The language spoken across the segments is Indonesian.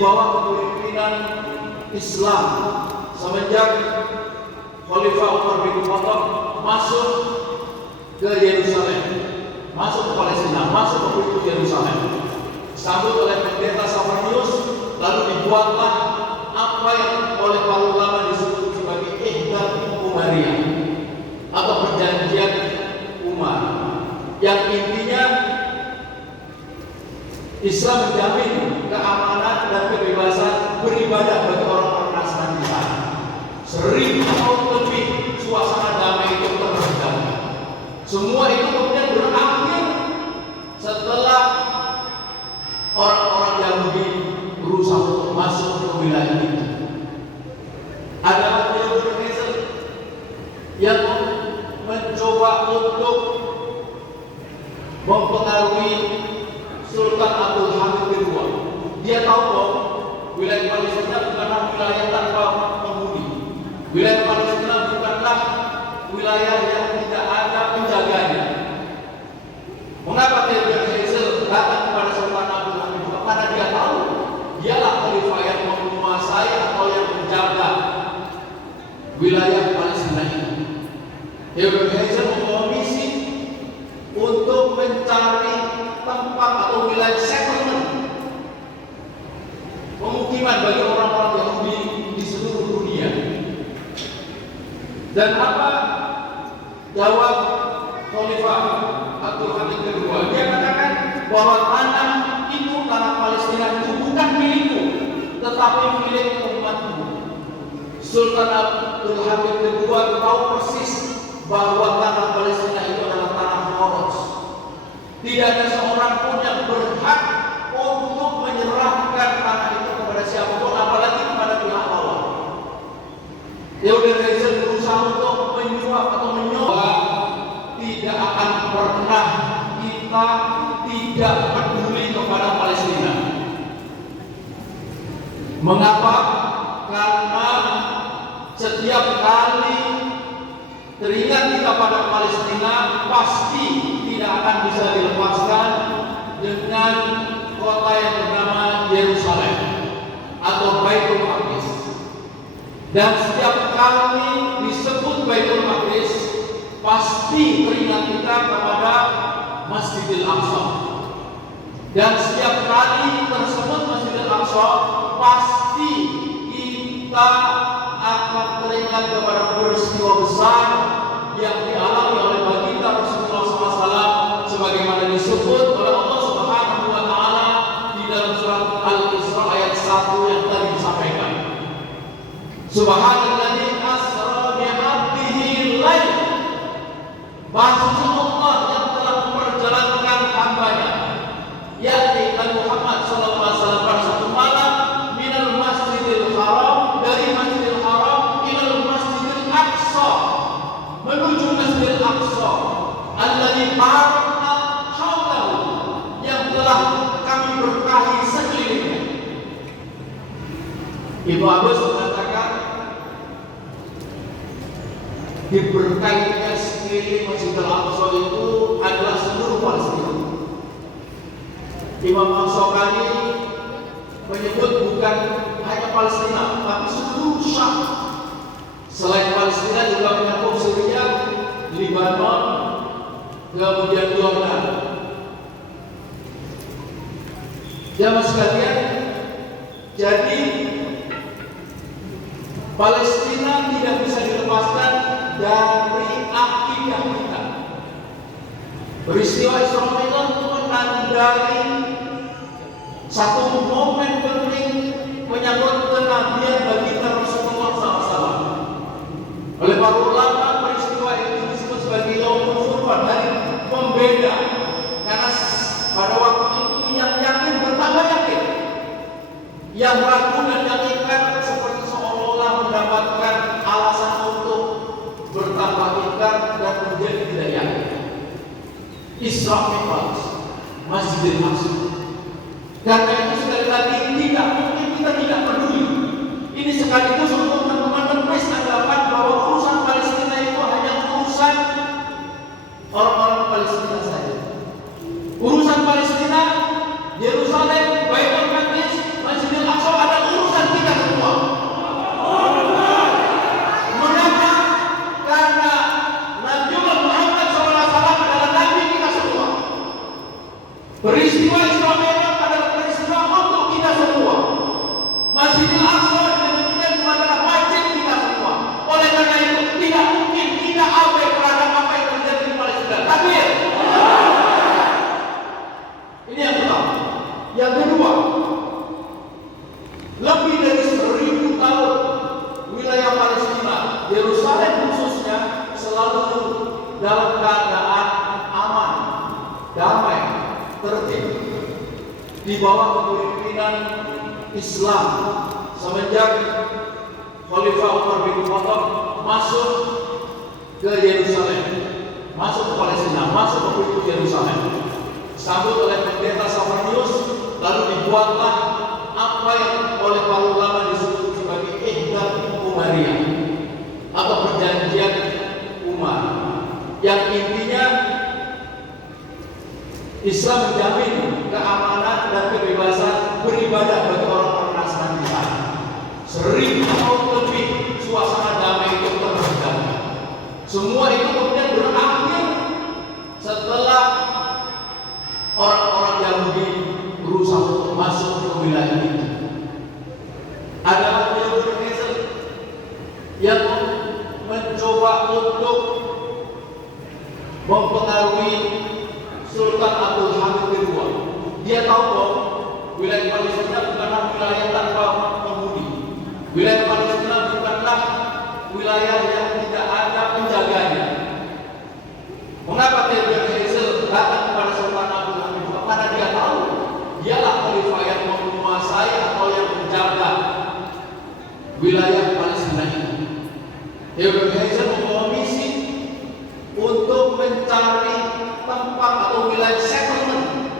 bawah kepemimpinan Islam semenjak Khalifah Umar bin Khattab masuk ke Yerusalem, masuk ke Palestina, masuk ke Yerusalem, disambut oleh pendeta Safanius, lalu dibuatlah apa yang oleh para ulama disebut sebagai Ihdah Umariyah atau perjanjian Umar, yang intinya Islam menjamin keamanan dan kebebasan beribadah bagi orang-orang Nasrani di sana. 1000 tahun lebih suasana damai itu terjaga. Semua itu kemudian berakhir setelah orang-orang Yahudi berusaha untuk masuk ke wilayah itu. Ada Theodor Herzl yang mencoba untuk mempengaruhi Sultan Abdul Hamid II. Dia tahu bahwa wilayah Palestina bukanlah wilayah tanpa penghuni. Wilayah Palestina bukanlah wilayah yang tidak ada penjaganya. Mengapa Theodor Herzl datang kepada Sultan Abdul Hamid II? Karena dia tahu dialah khalifah yang menguasai atau yang menjaga wilayah Palestina ini. Theodor Herzl membawa misi untuk mencari tempat atau wilayah settlement, pemukiman bagi orang-orang Yahudi di seluruh dunia. Dan apa jawab Khalifah Abdul Hamid II? Dia katakan bahwa tanah itu, tanah Palestina itu bukan milikku, tetapi milik umatku. Sultan Abdul Hamid II tahu persis bahwa tanah Palestina itu adalah tanah Horos. Tidak ada seorang pun yang berhak untuk menyerahkan tanah itu kepada siapapun, apalagi kepada pihak lawan. Theodor Herzl berusaha untuk menyuap atau menyoba, tidak akan pernah kita tidak peduli kepada Palestina. Mengapa? Karena setiap kali teringat kita pada Palestina, pasti tidak akan bisa dilepaskan dengan kota yang bernama Yerusalem atau Baitul Maqdis. Dan setiap kali disebut Baitul Maqdis, pasti teringat kita kepada Masjidil Aqsa. Dan setiap kali tersebut Masjidil Aqsa, pasti kita akan teringat kepada peristiwa besar yang dialami oleh baginda Rasulullah SAW, sebagaimana disebut oleh Allah Subhanahu wa Ta'ala di dalam surat Al-Isra ayat 1 yang tadi disampaikan. Subhanalladzi asra bi 'abdihi lail. Maksudnya Allah yang telah memperjalankan hambanya, yakni Muhammad sallallahu alaihi wasallam pada satu malam, minal Masjidil Haram, dari Masjidil Haram ilal Masjidil Aqsa, menuju Masjidil Aqsa, alladzi barakna haulahu, yang telah kami berkahi sekelilingnya. Ibnu Abbas mengatakan diberkahinya sekeliling Masjidil Aqsa itu adalah seluruh Palestina. Imam As-Syaukani menyebut bukan hanya Palestina, tapi seluruh Syam. Selain Palestina juga mencakup Syria, Lebanon, kemudian Yordan. Jamaah sekalian, jadi Palestina tidak bisa dilepaskan dari akidah kita. Peristiwa Isra Mi'raj itu menandai satu momen penting menyambut kenabian baginda Rasulullah SAW. Oleh para ulama, peristiwa itu disebut sebagai Yaumul Furqan, hari pembeda. Karena pada waktu itu yang yakin bertambah yakin, yang ragu dan yang ingkar seperti seolah-olah mendapatkan alasan untuk bertambah ingkar dan menjadi tidak yakin. Isra Mi'raj, Masjidil Aqsa. Karena itu sekali lagi tidak mungkin kita tidak peduli. Ini sekaligus untuk menepis anggapan bahwa urusan Palestina itu hanya urusan orang-orang Palestina saja. Urusan Palestina, Yerusalem, Baitul Maqdis, Masjidil Aqsa bawah kepemimpinan Islam semenjak Khalifah Umar bin Khattab masuk ke Yerusalem, masuk ke Palestina, masuk ke pintu Yerusalem, disambut oleh pendeta Safranius, lalu dibuatlah apa yang oleh para ulama disebut sebagai Ihdah Umariyah atau perjanjian Umar, yang intinya Islam menjamin keamanan dan kebebasan beribadah bagi orang-orang Nasrani di sana. 1000 tahun lebih suasana damai itu terjaga. Semua itu kemudian berakhir setelah orang-orang Yahudi berusaha untuk masuk ke wilayah itu. Ada Theodor Herzl yang mencoba untuk mempengaruhi Sultan Abdul Hamid II. Dia tahu bahwa wilayah Palestina bukanlah wilayah tanpa penghuni. Wilayah Palestina bukanlah wilayah yang tidak ada penjaganya. Mengapa Theodor Herzl datang kepada Sultan Abdul Hamid II? Karena dia tahu dialah khalifah yang menguasai atau yang menjaga wilayah Palestina itu. Theodor Herzl membawa misi untuk mencari tempat atau wilayah settlement,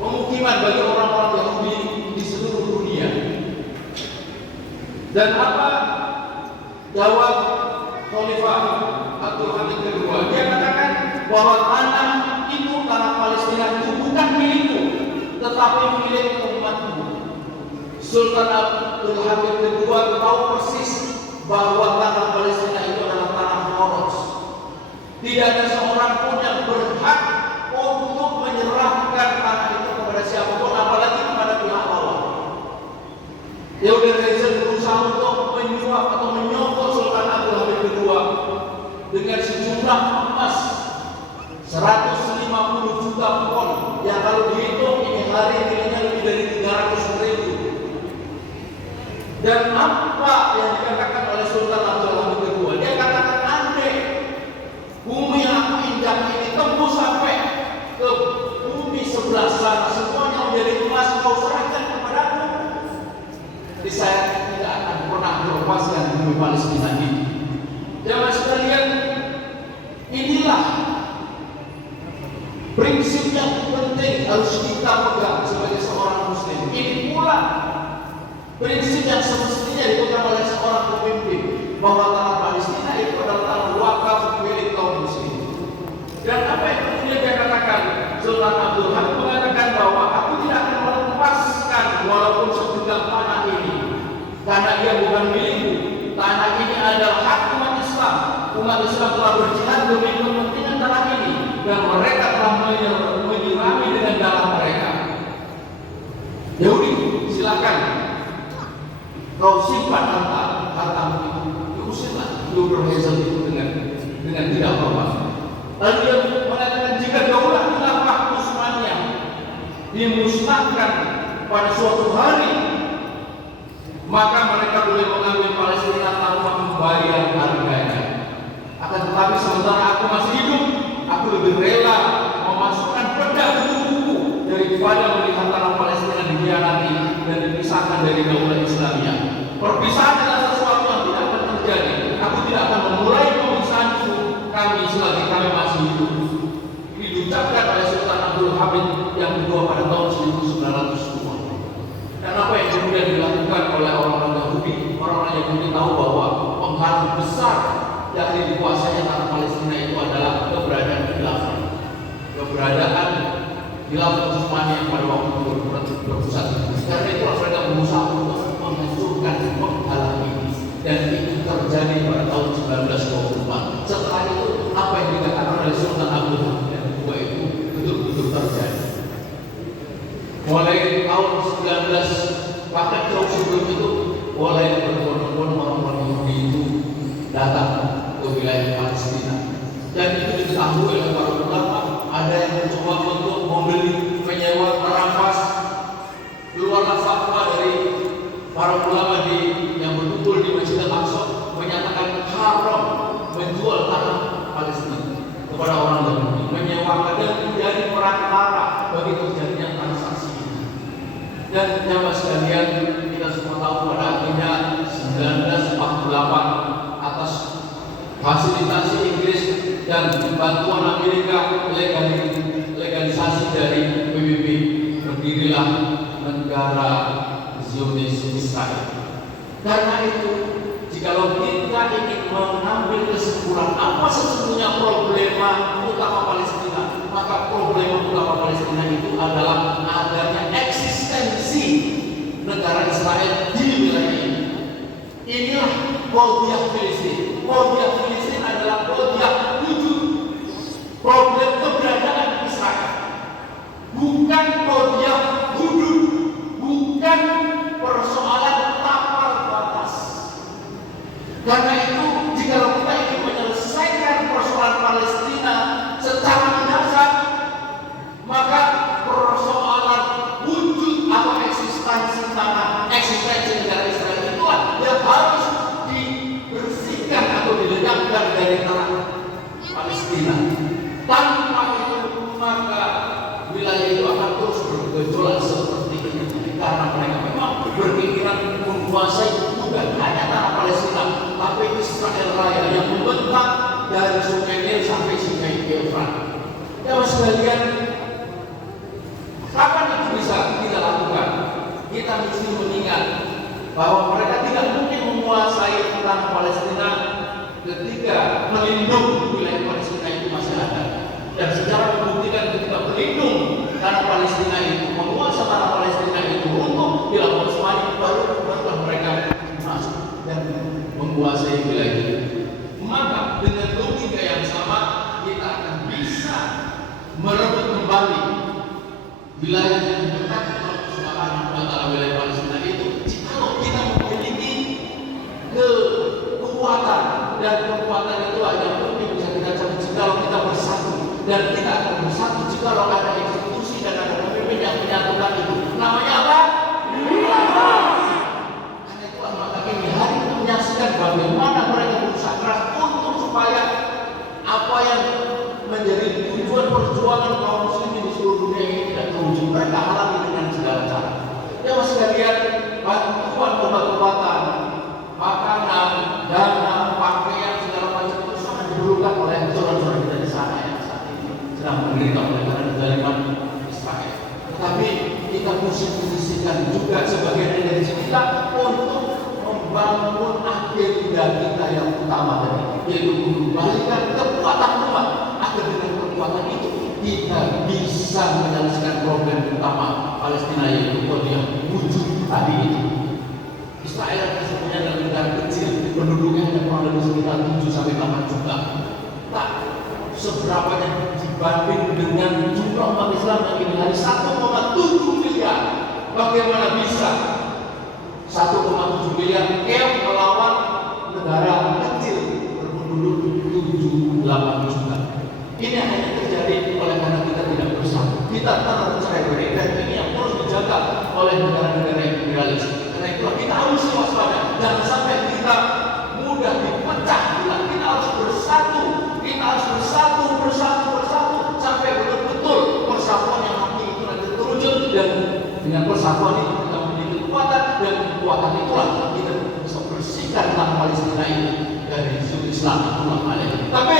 pemukiman bagi orang-orang Yahudi di seluruh dunia. Dan apa jawab Khalifah Abdul Hamid II? Dia katakan bahwa tanah itu, tanah Palestina itu bukan milikku, tetapi milik umatku. Sultan Abdul Hamid II tahu persis bahwa tanah Palestina itu adalah tanah Horus. Tidak ada seorang pun yang berhak untuk menyerahkan tanah itu kepada siapapun, apalagi kepada pihak lawan. Theodor Herzl berusaha untuk menyuap atau menyogok Sultan Abdul Hamid II dengan sejumlah emas 150 juta pon, yang kalau dihitung ini hari nilainya lebih dari 300.000. Dan apa yang dikatakan oleh Sultan Abdul Hamid II? Dia katakan, andai bumi yang aku injak ini tembus sampai ke bumi sebelah sana, semuanya menjadi emas, kau serahkan kepadaku, jadi saya tidak akan pernah melepaskan bumi Palestina ini. Jamaah sekalian, inilah prinsip yang penting harus kita pegang sebagai seorang muslim. Ini pula prinsip yang semestinya dipegang oleh seorang pemimpin, bahwa tanah Palestina itu adalah tanah wakaf milik kaum muslim. Dan apa yang kemudian dia katakan? Sultan Abdul Hamid mengatakan bahwa aku tidak akan melepaskan walaupun segenggam tanah ini, karena dia bukan milikku. Tanah ini adalah hak umat Islam. Umat Islam telah berjihad demi kepentingan tanah ini, dan mereka telah menyirami dengan darah mereka. Yahudi, silakan kau simpan hartamu itu, diusirlah Theodor Herzl itu dengan tidak hormat. Lalu dia mengatakan, jika daulah khilafah Utsmaniyah dimusnahkan pada suatu hari, maka mereka boleh mengambil Palestina tanpa membayar harganya. Akan tetapi sementara aku masih hidup, aku lebih rela memasukkan pedang ke tubuhku daripada melihat tanah Palestina dikhianati dan dipisahkan dari daulah Islamiyah. Perpisahan adalah sesuatu yang tidak akan terjadi. Aku tidak akan memulai pemisahan kami selagi kami masih hidup. Ini diucapkan oleh Sultan Abdul Hamid yang kedua pada tahun 1902. Dan apa yang kemudian dilakukan oleh orang-orang Yahudi? Orang-orang Yahudi tahu bahwa pengaruh besar yang dikuasai tanah Palestina itu adalah keberadaan khilafah. Keberadaan khilafah Utsmaniyah pada waktu itu berpusat. Karena itu mereka berusaha untuk menghancurkan penghalang ini, dan itu terjadi pada tahun 1924. Setelah itu apa yang dikatakan oleh Sultan Abdul Hamid II itu betul-betul terjadi. Mulai tahun 19, bahkan jauh sebelum itu, mulai berbondong-bondong orang-orang Yahudi itu datang ke wilayah Palestina, dan itu diketahui oleh para ulama. Ada yang mencoba untuk membeli, menyewa, merampas. Keluarlah fatwa dari para ulama yang berkumpul di Masjid Al-Aqsa, menyatakan haram menjual tanah Palestina kepada orang Yahudi, menyewakan dan menjadi perantara bagi terjadinya bantuan Amerika legalisasi dari PBB, berdirilah negara Zionis Israel. Karena itu, jikalau kita ingin mengambil kesimpulan apa sesungguhnya problema utama Palestina, maka problema utama Palestina itu adalah adanya eksistensi negara Israel di wilayah ini. Inilah qadhiyah Filistin. Qadhiyah Filistin adalah qadhiyah wujud problem keberadaan Israel, bukan qadhiyah hudud, bukan persoalan tapar batas. Karena itu, jika kita ingin menyelesaikan persoalan Palestina secara mendasar, maka persoalan wujud atau eksistensi negara Israel itulah yang harus dibersihkan atau dilenyapkan dari tanah Palestina. Tanpa itu, maka wilayah itu akan terus bergejolak seperti ini, karena mereka memang berpikiran menguasai bukan hanya tanah Palestina, tapi Israel Raya yang membentang dari Sungai Nil sampai Sungai Efrat. Ya mas sekalian, kapan itu bisa kita lakukan? Kita mesti mengingat bahwa mereka tidak mungkin menguasai tanah Palestina ketika melindungi wilayah Palestina itu masih ada. Dan sejarah membuktikan ketika berlindung tanah Palestina itu, menguasai tanah Palestina itu untuk dilakukan semuanya, barulah mereka masuk dan menguasai wilayah itu. Maka dengan logika yang sama, kita akan bisa merebut kembali wilayah yang dekat dengan antara wilayah Palestina itu, jika kita memiliki kekuatan, dan kekuatan itu yang penting bisa kita capai jika kita bersatu. Dan kita akan bersatu jika ada institusi dan ada pemimpin yang menyatukan itu. Namanya apa? Karena itulah maka kini hari ini menyaksikan bagaimana mereka berusaha keras untuk supaya apa yang menjadi tujuan perjuangan kaum muslimin di seluruh dunia ini tidak terwujud. Mereka halangi dengan segala cara. Ya mas sekalian, bantuan obat-obatan, makanan, dana, pakaian, segala macam itu sangat diperlukan oleh saudara-saudara kita di sana yang saat ini sedang menderita oleh karena kezaliman Israel. Tetapi kita mesti posisikan juga sebagian dari kita untuk membangun agenda kita yang utama tadi, yaitu mengembalikan kekuatan umat agar dengan kekuatan itu kita bisa menyelesaikan problem utama Palestina, yaitu qadhiyah wujud tadi itu. Israel sesungguhnya adalah negara kecil, penduduknya hanya kurang lebih sekitar 7-8 juta. Tak seberapanya dibanding dengan jumlah umat Islam yang ini hari 1,7 miliar. Bagaimana bisa 1,7 miliar keok melawan negara kecil berpenduduk 7-8 juta? Ini hanya terjadi oleh karena kita tidak bersatu. Kita tercerai-berai, dan ini yang terus dijaga oleh negara-negara imperialis. Karena itu kita harus waspada, jangan sampai kita mudah dipecah belah. Kita harus bersatu, kita harus bersatu sampai betul-betul persatuan yang hakiki itu nanti terwujud, dan dengan persatuan itu kita memiliki kekuatan, dan kekuatan itulah kita bisa bersihkan tanah Palestina ini dari Islam. Tapi